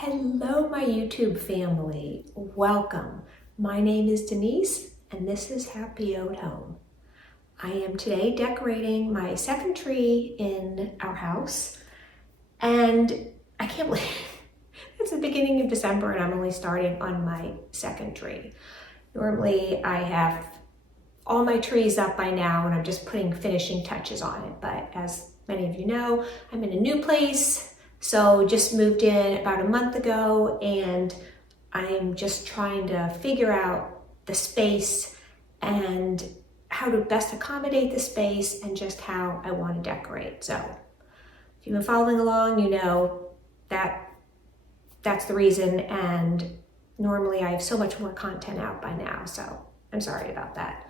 Hello, my YouTube family. Welcome. My name is Denise, and this is Haute Home. I am today decorating my second tree in our house, and I can't believe it's the beginning of December and I'm only starting on my second tree. Normally, I have all my trees up by now and I'm just putting finishing touches on it, but as many of you know, I'm in a new place. So just moved in about a month ago and I'm just trying to figure out the space and how to best accommodate the space and just how I want to decorate. So if you've been following along, you know that that's the reason, and normally I have so much more content out by now, so I'm sorry about that.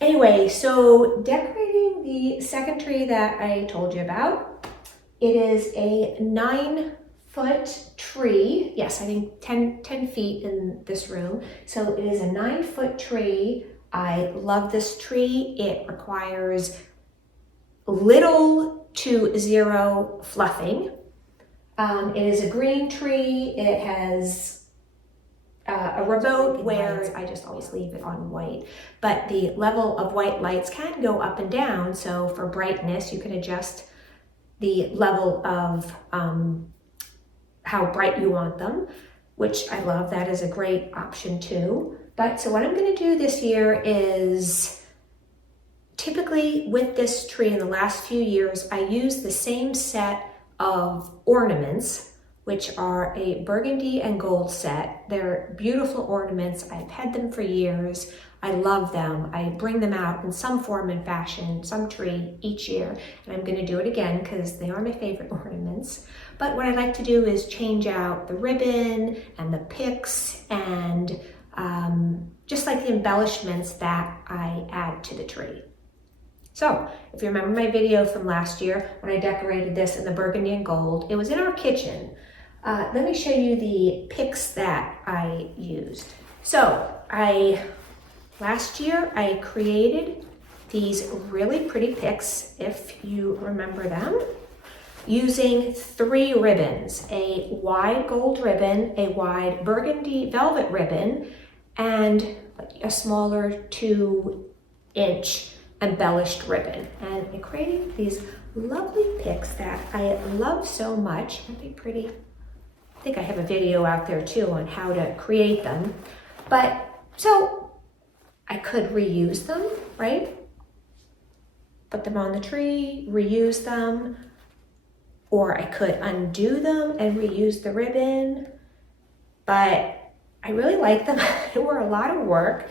Anyway, so decorating the second tree that I told you about. It is a 9-foot tree. Yes, I think 10 feet in this room. So it is a 9-foot tree. I love this tree. It requires little to zero fluffing. It is a green tree. It has a remote where I just always leave it on white, but the level of white lights can go up and down. So for brightness, you can adjust the level of how bright you want them, which I love. That is a great option too. But so what I'm going to do this year is, typically with this tree in the last few years, I use the same set of ornaments, which are a burgundy and gold set. They're beautiful ornaments. I've had them for years. I love them. I bring them out in some form and fashion, some tree each year, and I'm going to do it again because they are my favorite ornaments. But what I like to do is change out the ribbon and the picks and just like the embellishments that I add to the tree. So if you remember my video from last year when I decorated this in the burgundy and gold, it was in our kitchen. Let me show you the picks that I used. So last year I created these really pretty picks, if you remember them, using 3 ribbons: a wide gold ribbon, a wide burgundy velvet ribbon, and a smaller 2-inch embellished ribbon. And I created these lovely picks that I love so much. Aren't they pretty? I think I have a video out there too on how to create them. But so I could reuse them, right? Put them on the tree, reuse them, or I could undo them and reuse the ribbon. But I really like them. They were a lot of work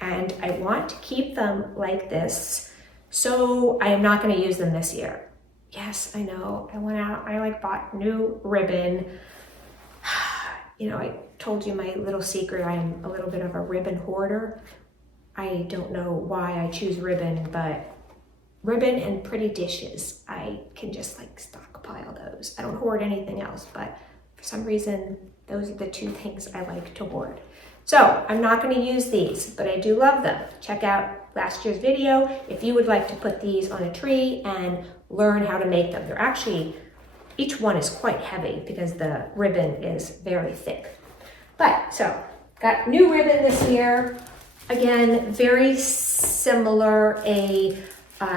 and I want to keep them like this. So I am not going to use them this year. Yes, I know. I went out, I bought new ribbon. You know, I told you my little secret. I'm a little bit of a ribbon hoarder. I don't know why I choose ribbon, but ribbon and pretty dishes, I can just stockpile those. I don't hoard anything else, but for some reason, those are the 2 things I like to hoard. So I'm not going to use these, but I do love them. Check out last year's video if you would like to put these on a tree and learn how to make them. They're actually, each one is quite heavy because the ribbon is very thick. But so got new ribbon this year. Again, very similar, a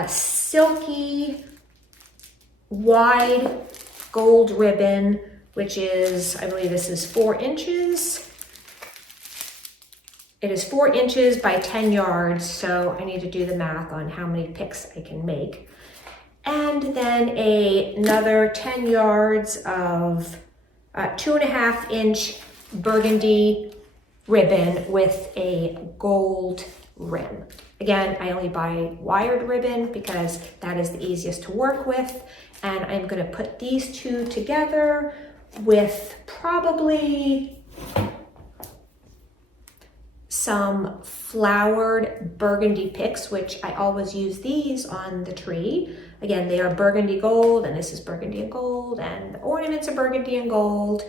silky wide gold ribbon, which is, I believe this is 4 inches. It is 4 inches by 10 yards, so I need to do the math on how many picks I can make. And then another 10 yards of 2.5-inch burgundy ribbon with a gold rim. Again, I only buy wired ribbon because that is the easiest to work with. And I'm going to put these 2 together with probably some flowered burgundy picks, which I always use these on the tree. Again, they are burgundy gold, and this is burgundy and gold, and the ornaments are burgundy and gold.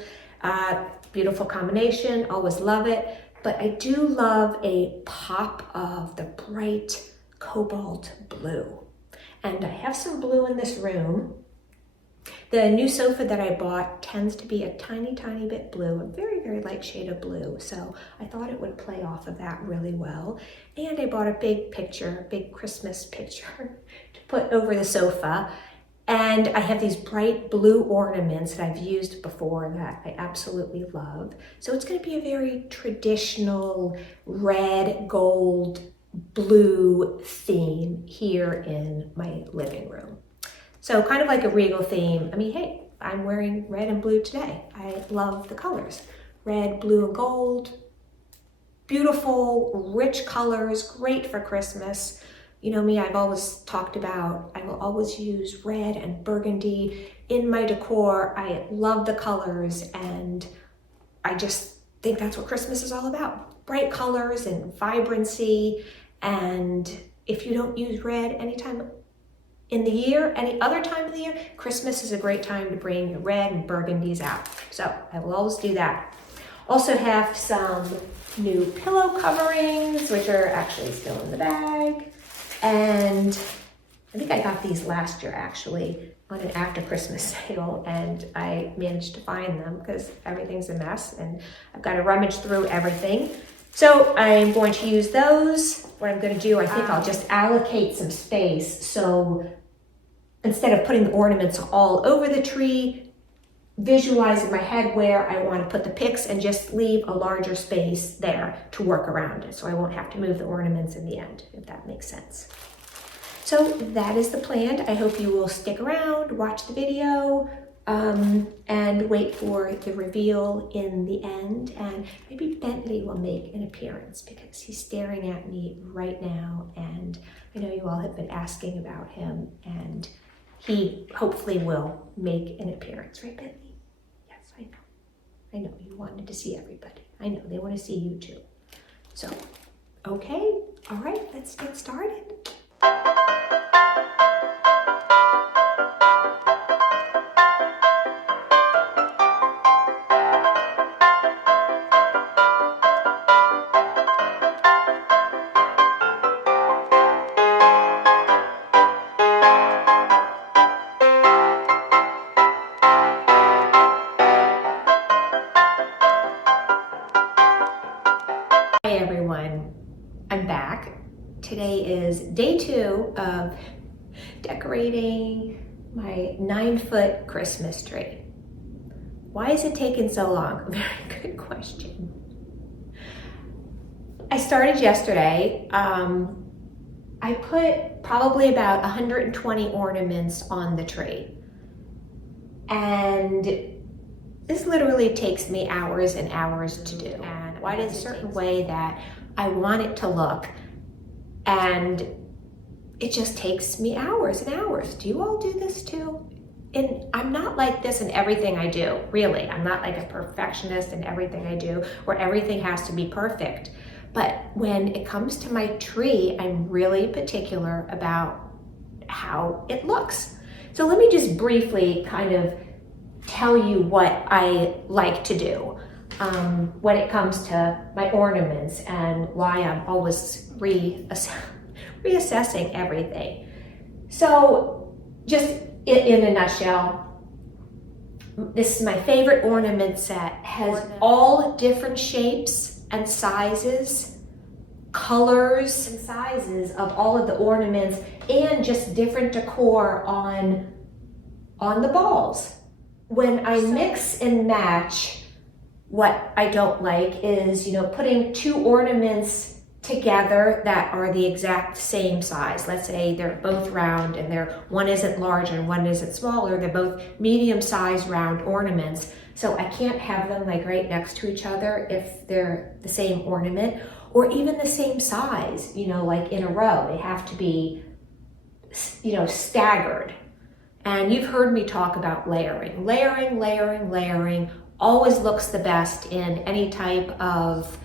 Beautiful combination, always love it. But I do love a pop of the bright cobalt blue. And I have some blue in this room. The new sofa that I bought tends to be a tiny, tiny bit blue, a very, very light shade of blue. So I thought it would play off of that really well. And I bought a big picture, big Christmas picture to put over the sofa. And I have these bright blue ornaments that I've used before that I absolutely love. So it's going to be a very traditional red, gold, blue theme here in my living room. So kind of like a regal theme. I mean, hey, I'm wearing red and blue today. I love the colors. Red, blue, and gold. Beautiful, rich colors, great for Christmas. You know me, I've always talked about, I will always use red and burgundy in my decor. I love the colors, and I just think that's what Christmas is all about. Bright colors and vibrancy. And if you don't use red anytime in the year, any other time of the year, Christmas is a great time to bring your red and burgundies out. So I will always do that. Also have some new pillow coverings, which are actually still in the bag. And I think I got these last year actually on an after Christmas sale, and I managed to find them because everything's a mess and I've got to rummage through everything. So I'm going to use those. What I'm going to do, I think I'll just allocate some space. So instead of putting the ornaments all over the tree, visualize in my head where I want to put the picks and just leave a larger space there to work around it. So I won't have to move the ornaments in the end, if that makes sense. So that is the plan. I hope you will stick around, watch the video, and wait for the reveal in the end. And maybe Bentley will make an appearance because he's staring at me right now. And I know you all have been asking about him, and he hopefully will make an appearance. Right, Bentley? Yes, I know. I know you wanted to see everybody. I know they want to see you too. So, okay. All right, let's get started. Hi everyone, I'm back. Today is day 2 of decorating my 9-foot Christmas tree. Why is it taking so long? Very good question. I started yesterday. I put probably about 120 ornaments on the tree. And this literally takes me hours and hours to do. And why does a certain way that I want it to look, and it just takes me hours and hours. Do you all do this too? And I'm not like this in everything I do, really. I'm not like a perfectionist in everything I do, where everything has to be perfect. But when it comes to my tree, I'm really particular about how it looks. So let me just briefly kind of tell you what I like to do when it comes to my ornaments and why I'm always reassessing everything. So just in a nutshell, this is my favorite ornament set. Has all different shapes and sizes, colors and sizes of all of the ornaments, and just different decor on the balls. When I mix and match, what I don't like is, putting 2 ornaments together that are the exact same size. Let's say they're both round and one isn't large and one isn't smaller. They're both medium-sized round ornaments. So I can't have them like right next to each other if they're the same ornament, or even the same size, like in a row. They have to be, staggered. And you've heard me talk about layering. Layering always looks the best in any type of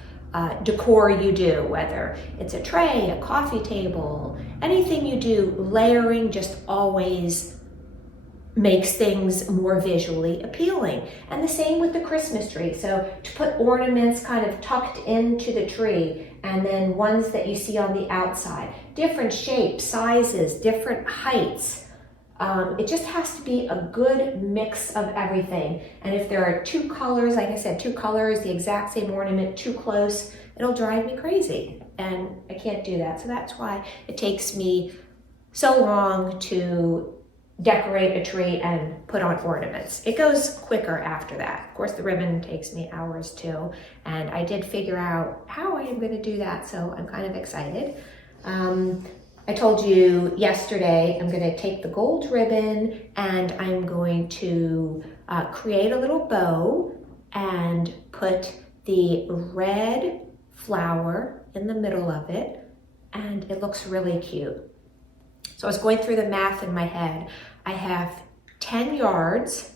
decor you do, whether it's a tray, a coffee table, anything you do, layering just always makes things more visually appealing. And the same with the Christmas tree. So to put ornaments kind of tucked into the tree, and then ones that you see on the outside, different shapes, sizes, different heights, It just has to be a good mix of everything. And if there are two colors, like I said, two colors, the exact same ornament, too close, it'll drive me crazy. And I can't do that. So that's why it takes me so long to decorate a tree and put on ornaments. It goes quicker after that. Of course, the ribbon takes me hours too. And I did figure out how I am gonna do that, so I'm kind of excited. I told you yesterday I'm gonna take the gold ribbon and I'm going to create a little bow and put the red flower in the middle of it, and it looks really cute. So I was going through the math in my head. I have 10 yards,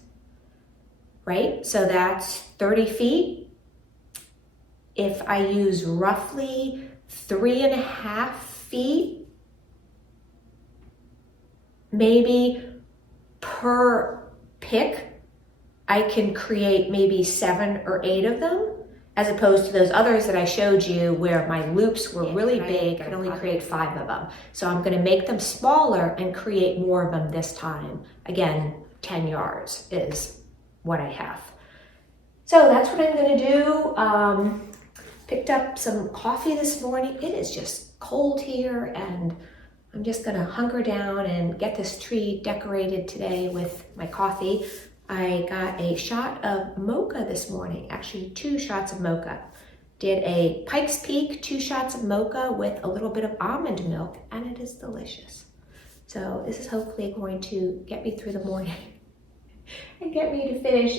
right? So that's 30 feet. If I use roughly 3.5 feet, maybe per pick, I can create maybe 7 or 8 of them, as opposed to those others that I showed you where my loops were really big. I could only create 5 of them. So I'm gonna make them smaller and create more of them this time. Again, 10 yards is what I have. So that's what I'm gonna do. Picked up some coffee this morning. It is just cold here, and I'm just gonna hunker down and get this tree decorated today with my coffee. I got a shot of mocha this morning, actually 2 shots of mocha. Did a Pikes Peak 2 shots of mocha with a little bit of almond milk, and it is delicious. So this is hopefully going to get me through the morning and get me to finish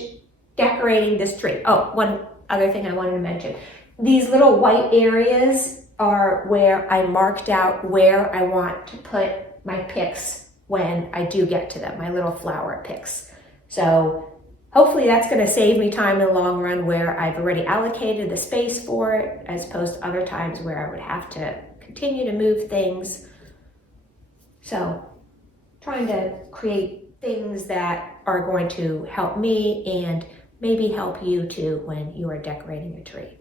decorating this tree. Oh, one other thing I wanted to mention. These little white areas are where I marked out where I want to put my picks when I do get to them, my little flower picks. So hopefully that's going to save me time in the long run where I've already allocated the space for it, as opposed to other times where I would have to continue to move things. So trying to create things that are going to help me and maybe help you too when you are decorating a tree.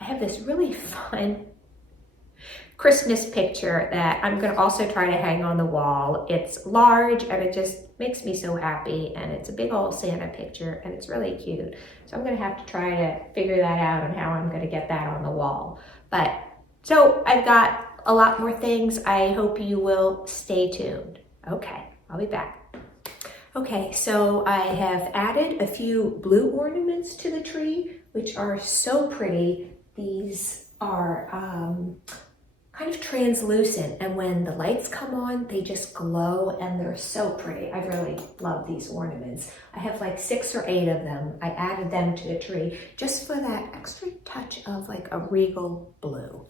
I have this really fun Christmas picture that I'm going to also try to hang on the wall. It's large and it just makes me so happy, and it's a big old Santa picture and it's really cute. So I'm going to have to try to figure that out and how I'm going to get that on the wall. But so I've got a lot more things. I hope you will stay tuned. Okay, I'll be back. Okay, so I have added a few blue ornaments to the tree, which are so pretty. These are kind of translucent, and when the lights come on, they just glow and they're so pretty. I really love these ornaments. I have like 6 or 8 of them. I added them to the tree just for that extra touch of like a regal blue.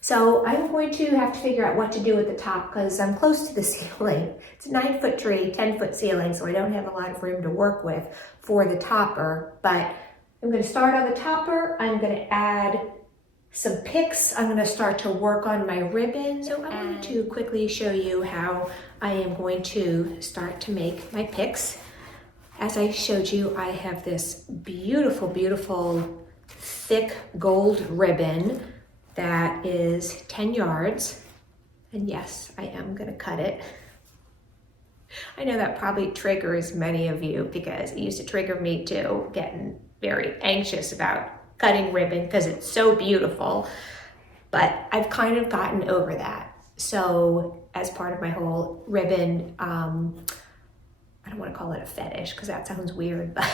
So I'm going to have to figure out what to do at the top because I'm close to the ceiling. It's a 9-foot tree, 10-foot ceiling, so I don't have a lot of room to work with for the topper, but I'm going to start on the topper. I'm going to add some picks. I'm going to start to work on my ribbon. So I'm going to quickly show you how I am going to start to make my picks. As I showed you, I have this beautiful, beautiful thick gold ribbon that is 10 yards. And yes, I am going to cut it. I know that probably triggers many of you because it used to trigger me too, getting very anxious about cutting ribbon because it's so beautiful, but I've kind of gotten over that. So as part of my whole ribbon, I don't want to call it a fetish because that sounds weird, but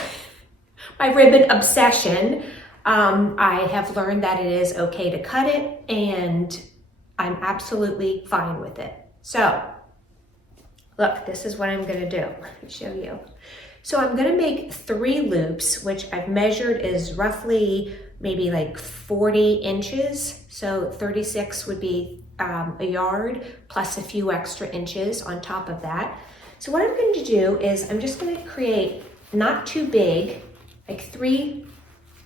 my ribbon obsession, I have learned that it is okay to cut it, and I'm absolutely fine with it. So look, this is what I'm going to do. Let me show you. So I'm going to make 3 loops, which I've measured is roughly maybe like 40 inches. So 36 would be a yard plus a few extra inches on top of that. So what I'm going to do is I'm just going to create not too big, like 3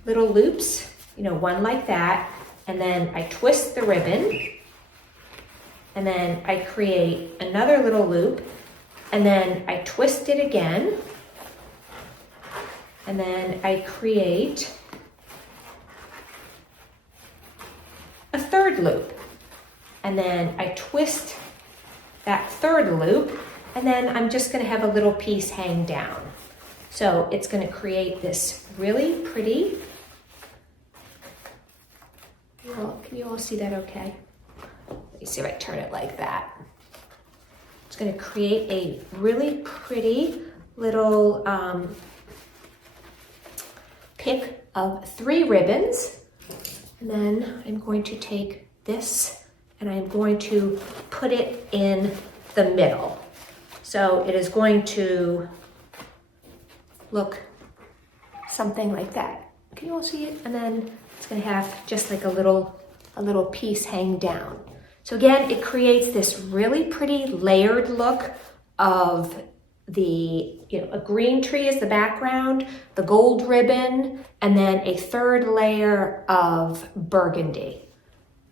little loops, one like that. And then I twist the ribbon, and then I create another little loop, and then I twist it again. And then I create a 3rd loop. And then I twist that 3rd loop. And then I'm just gonna have a little piece hang down. So it's gonna create this really pretty, can you all see that okay? Let me see if I turn it like that. It's gonna create a really pretty little pick of 3 ribbons. And then I'm going to take this and I'm going to put it in the middle. So it is going to look something like that. Can you all see it? And then it's gonna have just like a little piece hang down. So again, it creates this really pretty layered look of the, a green tree is the background, the gold ribbon, and then a 3rd layer of burgundy.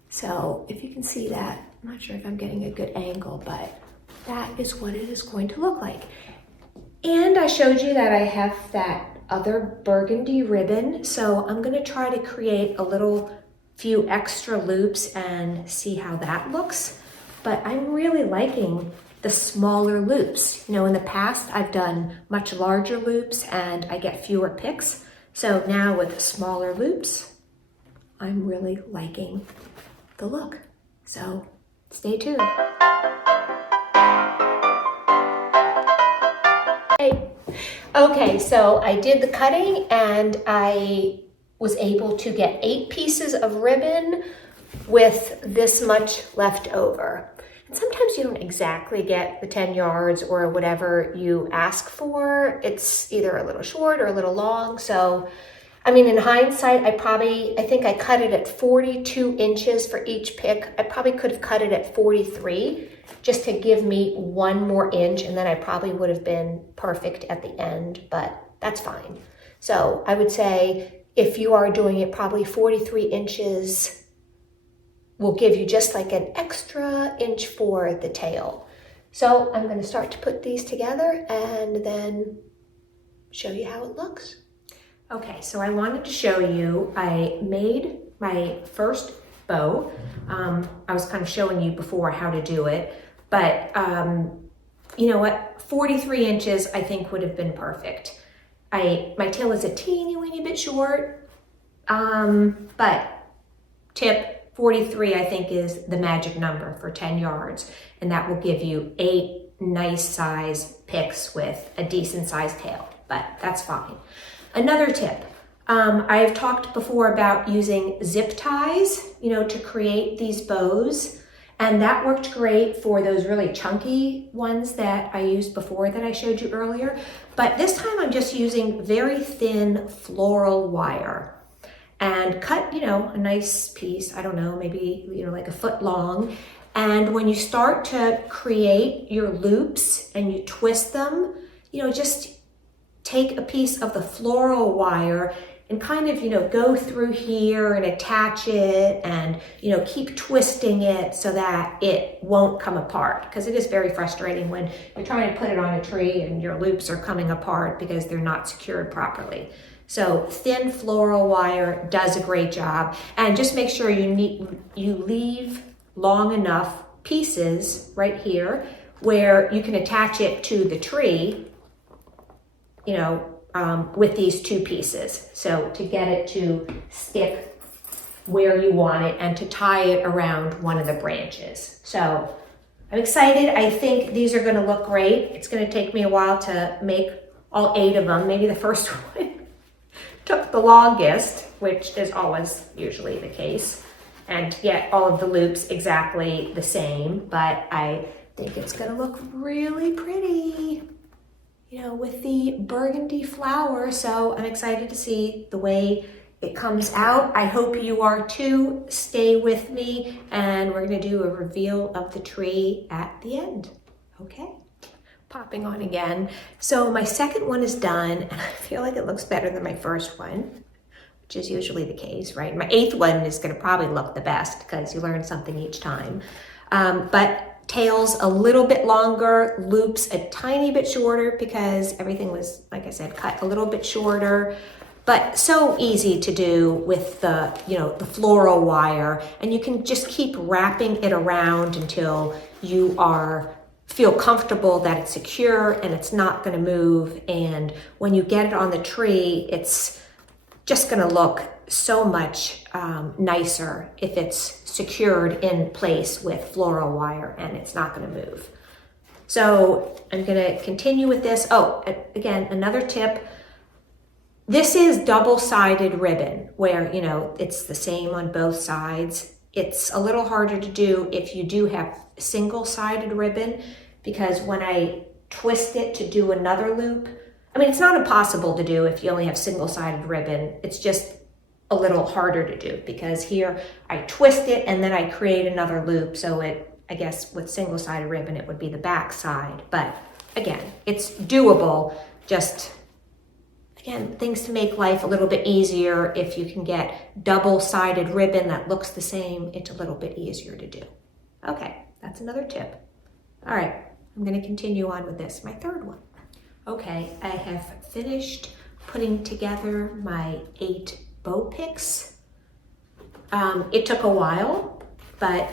So if you can see that, I'm not sure if I'm getting a good angle, but that is what it is going to look like. And I showed you that I have that other burgundy ribbon. So I'm gonna try to create a few extra loops and see how that looks. But I'm really liking the smaller loops. In the past I've done much larger loops and I get fewer picks. So now with smaller loops, I'm really liking the look. So stay tuned. Okay, so I did the cutting and I was able to get 8 pieces of ribbon with this much left over. And sometimes you don't exactly get the 10 yards or whatever you ask for. It's either a little short or a little long. So, I mean, in hindsight, I think I cut it at 42 inches for each pick. I probably could have cut it at 43 just to give me 1 more inch, and then I probably would have been perfect at the end, but that's fine. So I would say if you are doing it, probably 43 inches will give you just like an extra inch for the tail. So I'm going to start to put these together and then show you how it looks. Okay, so I wanted to show you, I made my first bow. I was kind of showing you before how to do it, but you know what, 43 inches I think would have been perfect. My tail is a teeny weeny bit short, but tip 43 I think is the magic number for 10 yards, and that will give you 8 nice size picks with a decent sized tail, but that's fine. Another tip, I have talked before about using zip ties, to create these bows, and that worked great for those really chunky ones that I used before that I showed you earlier. But this time I'm just using very thin floral wire and cut, a nice piece, I don't know, maybe, like a foot long. And when you start to create your loops and you twist them, just take a piece of the floral wire and kind of, go through here and attach it and, keep twisting it so that it won't come apart, because it is very frustrating when you're trying to put it on a tree and your loops are coming apart because they're not secured properly. So thin floral wire does a great job, and just make sure you leave long enough pieces right here where you can attach it to the tree, with these 2 pieces. So to get it to stick where you want it and to tie it around one of the branches. So I'm excited. I think these are gonna look great. It's gonna take me a while to make all 8 of them. Maybe the first one took the longest, which is always usually the case, and get all of the loops exactly the same, but I think it's gonna look really pretty, with the burgundy flower. So I'm excited to see the way it comes out. I hope you are too. Stay with me, and we're gonna do a reveal of the tree at the end. Okay, popping on again. So my second one is done, and I feel like it looks better than my first one, which is usually the case, right? My 8th one is gonna probably look the best because you learn something each time. But tails a little bit longer, loops a tiny bit shorter because everything was, like I said, cut a little bit shorter, but so easy to do with the, the floral wire, and you can just keep wrapping it around until you are feel comfortable that it's secure and it's not going to move. And when you get it on the tree, it's just going to look so much nicer if it's secured in place with floral wire and it's not going to move. So I'm going to continue with this. Oh, again, another tip. This is double-sided ribbon where, you know, it's the same on both sides. It's a little harder to do if you do have single-sided ribbon, because when I twist it to do another loop, I mean, it's not impossible to do if you only have single-sided ribbon. It's just a little harder to do because here I twist it and then I create another loop. So I guess with single-sided ribbon, it would be the back side. But again, it's doable. Just, again, things to make life a little bit easier. If you can get double-sided ribbon that looks the same, it's a little bit easier to do. Okay, that's another tip. All right, I'm going to continue on with this, my third one. Okay, I have finished putting together my 8 bow picks. It took a while, but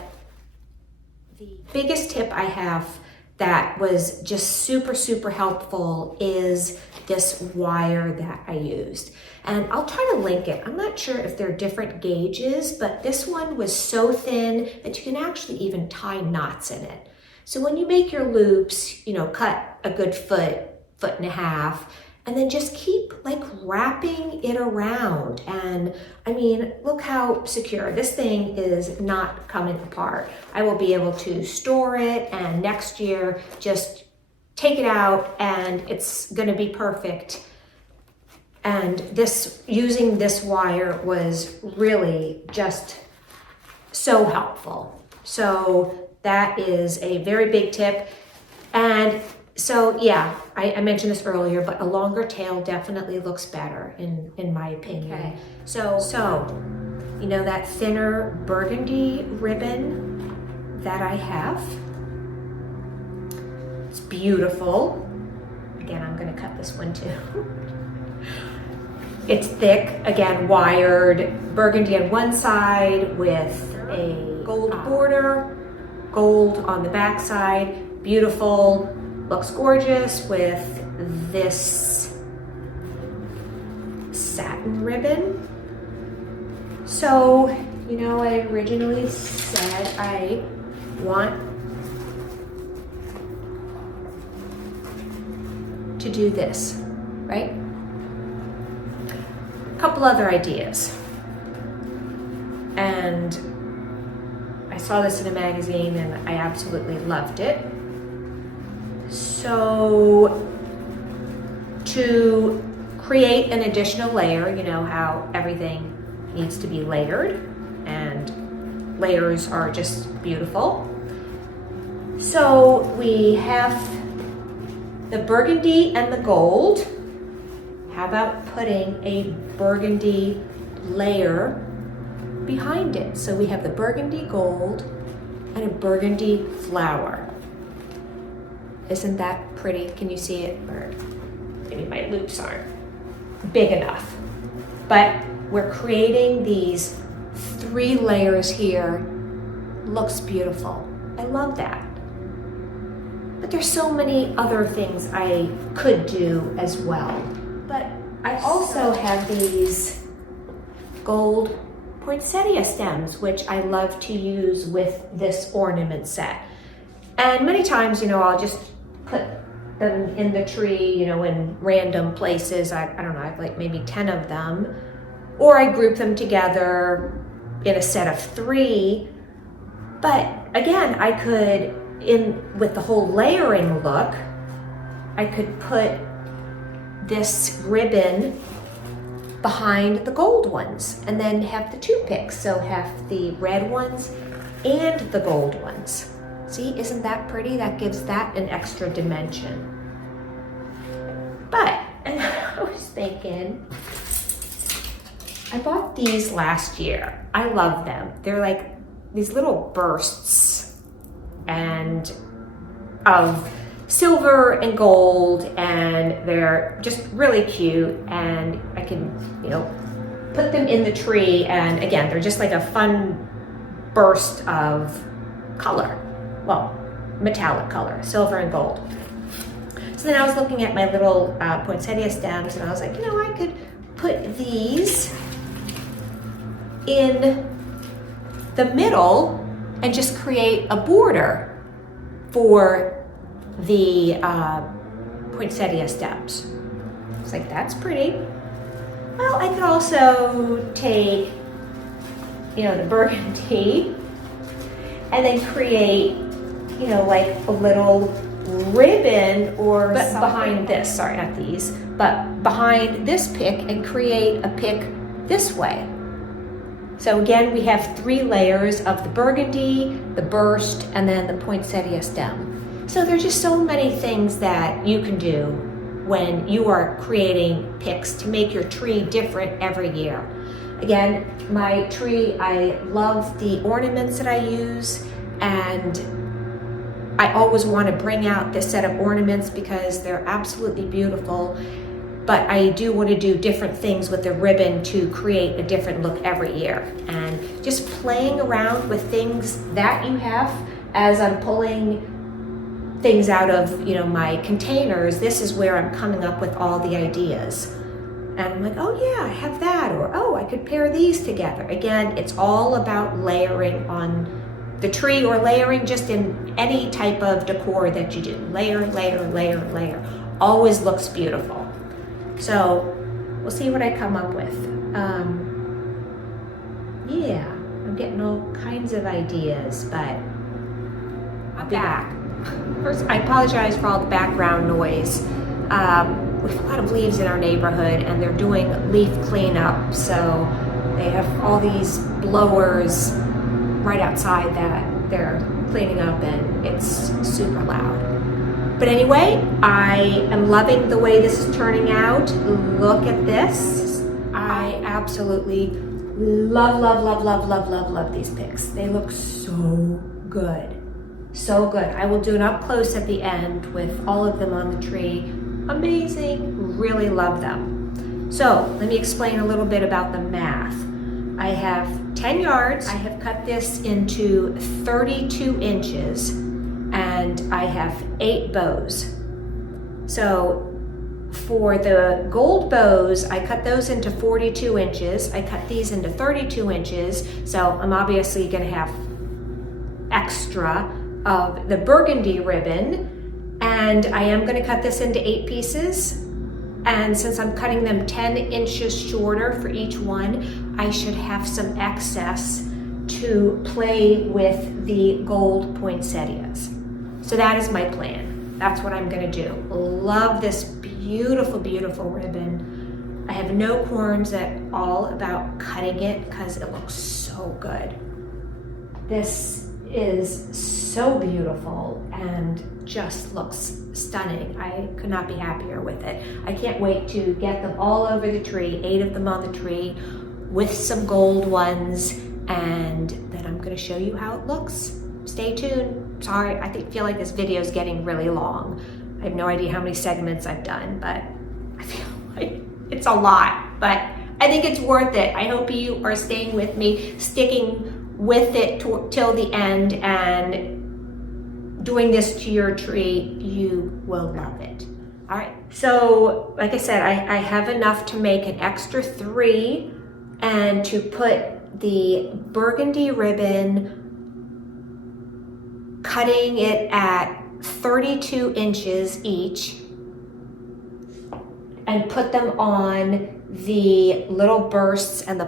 the biggest tip I have that was just super, super helpful is this wire that I used. And I'll try to link it. I'm not sure if they're different gauges, but this one was so thin that you can actually even tie knots in it. So when you make your loops, you know, cut a good foot and a half, and then just keep like wrapping it around. And I mean, look how secure. This thing is not coming apart. I will be able to store it and next year just take it out and it's gonna be perfect. And using this wire was really just so helpful. So that is a very big tip. And so yeah, I mentioned this earlier, but a longer tail definitely looks better in my opinion. Okay. So, you know that thinner burgundy ribbon that I have? It's beautiful. Again, I'm gonna cut this one too. It's thick, again, wired, burgundy on one side with a gold border, gold on the back side, beautiful. Looks gorgeous with this satin ribbon. So, you know, I originally said I want to do this, right? A couple other ideas. And I saw this in a magazine and I absolutely loved it. So to create an additional layer, you know how everything needs to be layered and layers are just beautiful. So we have the burgundy and the gold. How about putting a burgundy layer behind it? So we have the burgundy gold and a burgundy flower. Isn't that pretty? Can you see it? Or maybe my loops aren't big enough. But we're creating these 3 layers here. Looks beautiful. I love that. But there's so many other things I could do as well. But I also have these gold poinsettia stems, which I love to use with this ornament set. And many times, you know, I'll just put them in the tree, you know, in random places. I don't know, I have like maybe 10 of them. Or I group them together in a set of 3. But again, I could, with the whole layering look, I could put this ribbon behind the gold ones and then have the 2 picks. So have the red ones and the gold ones. See, isn't that pretty? That gives that an extra dimension. But, and I was thinking, I bought these last year. I love them. They're like these little bursts and of silver and gold, and they're just really cute, and I can, you know, put them in the tree, and again, they're just like a fun burst of color. Well, metallic color, silver and gold. So then I was looking at my little poinsettia stems, and I was like, you know, I could put these in the middle and just create a border for the poinsettia stems. It's like, that's pretty. Well, I could also take, you know, the burgundy and then create, you know, like a little ribbon or behind this, sorry, not these, but behind this pick, and create a pick this way. So again, we have 3 layers of the burgundy, the burst, and then the poinsettia stem. So there's just so many things that you can do when you are creating picks to make your tree different every year. Again, my tree, I love the ornaments that I use, and I always want to bring out this set of ornaments because they're absolutely beautiful, but I do want to do different things with the ribbon to create a different look every year. And just playing around with things that you have as I'm pulling things out of, you know, my containers, this is where I'm coming up with all the ideas. And I'm like, oh yeah, I have that, or oh, I could pair these together. Again, it's all about layering on the tree, or layering just in any type of decor that you do. Layer, layer, layer, layer. Always looks beautiful. So we'll see what I come up with. Yeah, I'm getting all kinds of ideas, but I'm back. First, I apologize for all the background noise. We have a lot of leaves in our neighborhood, and they're doing leaf cleanup, so they have all these blowers right outside that they're cleaning up, and it's super loud. But anyway, I am loving the way this is turning out. Look at this. I absolutely love, love, love, love, love, love, love these picks. They look so good. So good. I will do an up close at the end with all of them on the tree. Amazing. Really love them. So let me explain a little bit about the math. I have 10 yards. I have cut this into 32 inches, and I have 8 bows. So for the gold bows, I cut those into 42 inches. I cut these into 32 inches. So I'm obviously going to have extra of the burgundy ribbon, and I am going to cut this into 8 pieces. And since I'm cutting them 10 inches shorter for each one, I should have some excess to play with the gold poinsettias. So that is my plan. That's what I'm going to do. Love this beautiful, beautiful ribbon. I have no qualms at all about cutting it because it looks so good. This is so beautiful and just looks stunning. I could not be happier with it. I can't wait to get them all over the tree, 8 of them on the tree with some gold ones, and then I'm going to show you how it looks. Stay tuned. Sorry, feel like this video is getting really long. I have no idea how many segments I've done, but I feel like it's a lot, but I think it's worth it. I hope you are staying with me, sticking with it till the end, and doing this to your tree. You will love it. All right, so like I said, I have enough to make an extra 3 and to put the burgundy ribbon, cutting it at 32 inches each, and put them on the little bursts and the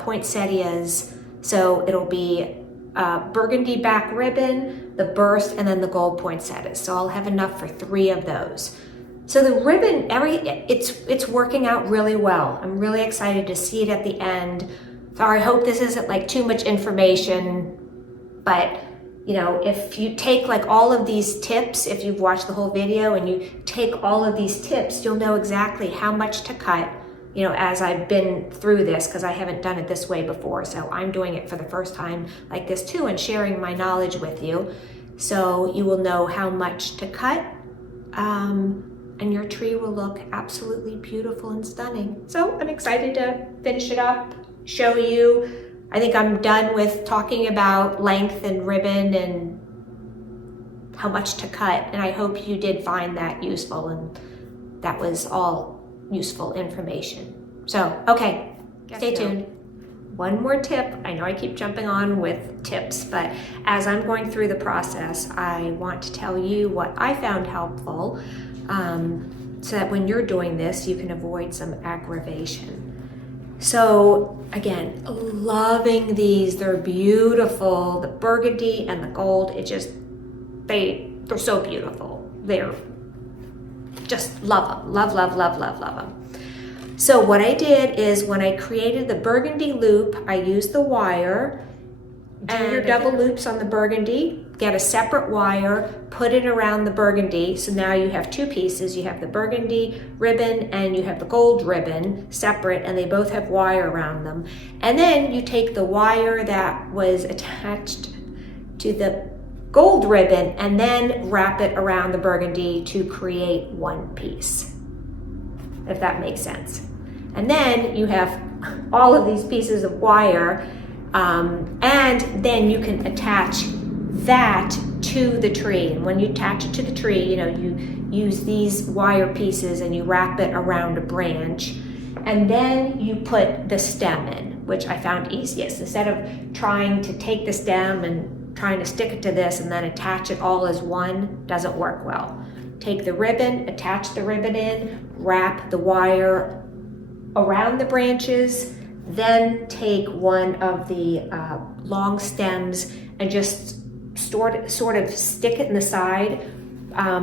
poinsettias. So it'll be burgundy back ribbon, the burst, and then the gold poinsettias. So I'll have enough for 3 of those. So the ribbon, it's working out really well. I'm really excited to see it at the end. Sorry, I hope this isn't like too much information, but you know, if you take like all of these tips, if you've watched the whole video and you take all of these tips, you'll know exactly how much to cut, you know, as I've been through this, because I haven't done it this way before. So I'm doing it for the first time like this too, and sharing my knowledge with you. So you will know how much to cut, and your tree will look absolutely beautiful and stunning. So I'm excited to finish it up, show you. I think I'm done with talking about length and ribbon and how much to cut, and I hope you did find that useful, and that was all useful information. So, okay, stay tuned. One more tip. I know I keep jumping on with tips, but as I'm going through the process, I want to tell you what I found helpful, so that when you're doing this, you can avoid some aggravation. So again, loving these. They're beautiful. The burgundy and the gold, they're so beautiful. They're just love them. Love them. So what I did is when I created the burgundy loop, I used the wire. Do your double loops on the burgundy, get a separate wire, put it around the burgundy. So now you have two pieces. You have the burgundy ribbon and you have the gold ribbon separate, and they both have wire around them. And then you take the wire that was attached to the gold ribbon and then wrap it around the burgundy to create one piece, if that makes sense. And then you have all of these pieces of wire, and then you can attach that to the tree. And when you attach it to the tree, you use these wire pieces and you wrap it around a branch, and then you put the stem in, which I found easiest. Instead of trying to take the stem and trying to stick it to this and then attach it all as one, doesn't work well. Take the ribbon, attach the ribbon in, wrap the wire around the branches, then take one of the long stems and just sort of stick it in the side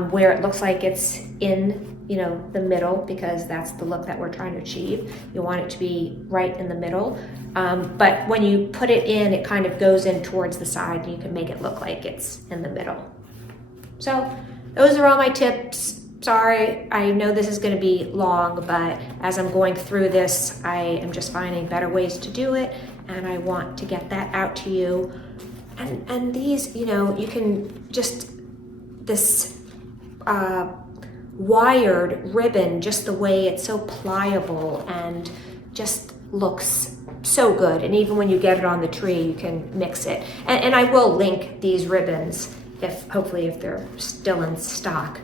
where it looks like it's in the middle, because that's the look that we're trying to achieve. You want it to be right in the middle, but when you put it in, it kind of goes in towards the side, and you can make it look like it's in the middle. So those are all my tips. Sorry, I know this is going to be long, but as I'm going through this, I am just finding better ways to do it, and I want to get that out to you. And these, you can just, this wired ribbon, just the way it's so pliable and just looks so good. And even when you get it on the tree, you can mix it. And I will link these ribbons, hopefully if they're still in stock.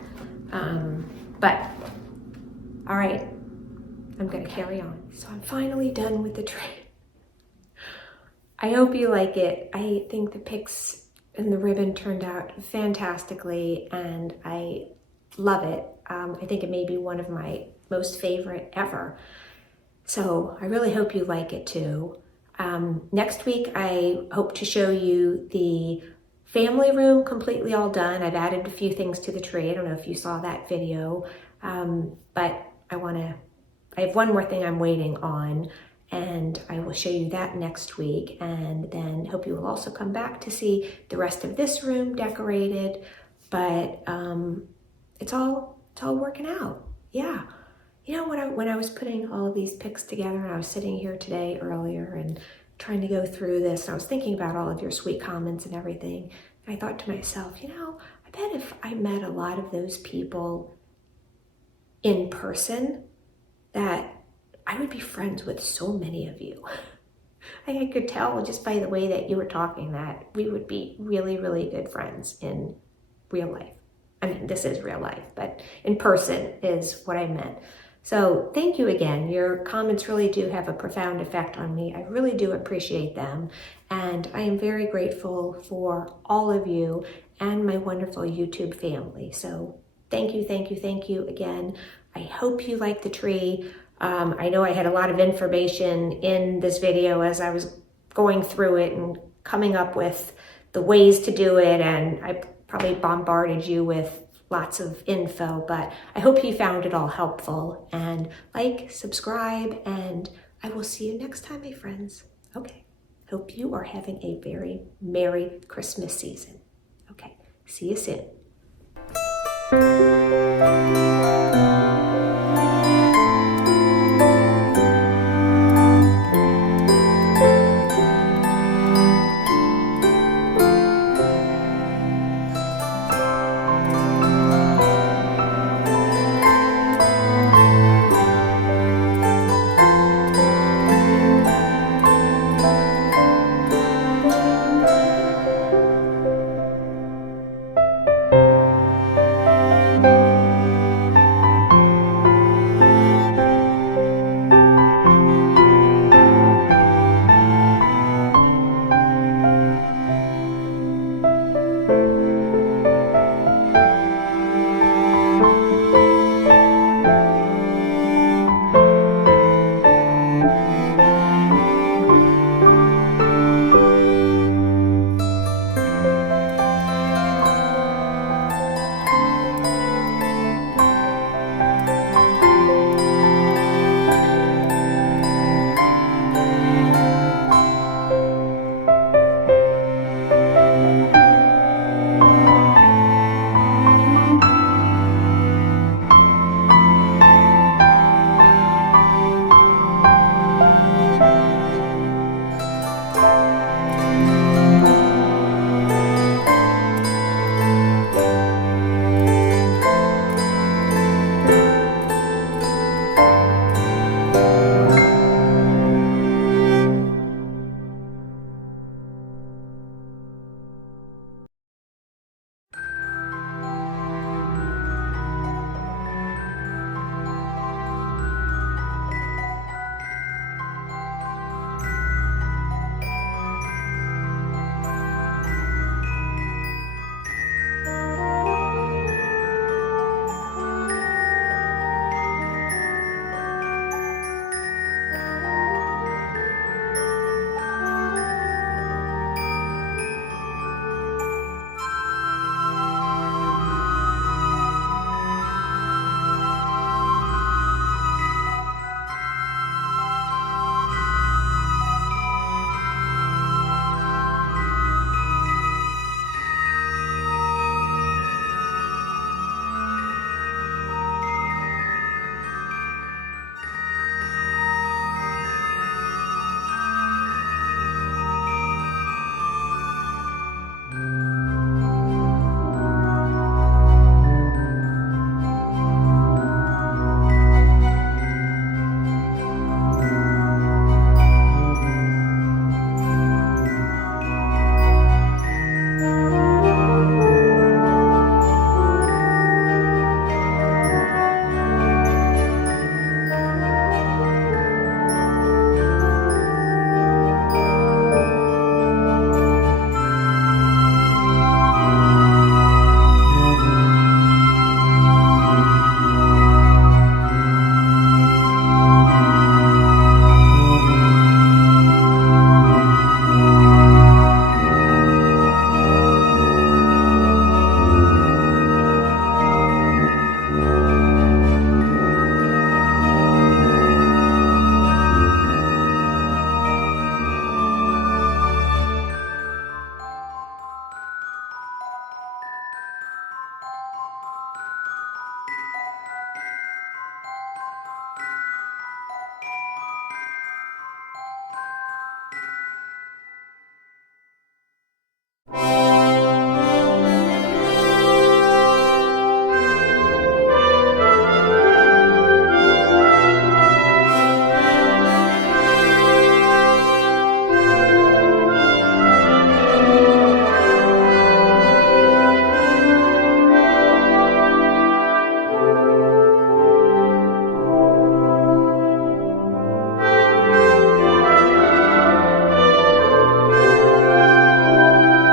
But all right, I'm gonna carry on. So I'm finally done with the tree. I hope you like it. I think the picks and the ribbon turned out fantastically, and I love it. I think it may be one of my most favorite ever. So I really hope you like it too. Next week, I hope to show you the family room completely all done. I've added a few things to the tree. I don't know if you saw that video, but I have one more thing I'm waiting on, and I will show you that next week. And then hope you will also come back to see the rest of this room decorated. But it's all working out. Yeah. When I was putting all of these pics together, and I was sitting here today earlier and trying to go through this, and I was thinking about all of your sweet comments and everything, and I thought to myself, I bet if I met a lot of those people in person, that I would be friends with so many of you. I could tell just by the way that you were talking that we would be really, really good friends in real life. I mean, this is real life, but in person is what I meant. So thank you again. Your comments really do have a profound effect on me. I really do appreciate them. And I am very grateful for all of you and my wonderful YouTube family. So thank you again. I hope you like the tree. I know I had a lot of information in this video as I was going through it and coming up with the ways to do it. And I probably bombarded you with lots of info, but I hope you found it all helpful. And like, subscribe, and I will see you next time, my friends. Okay. Hope you are having a very Merry Christmas season. Okay. See you soon.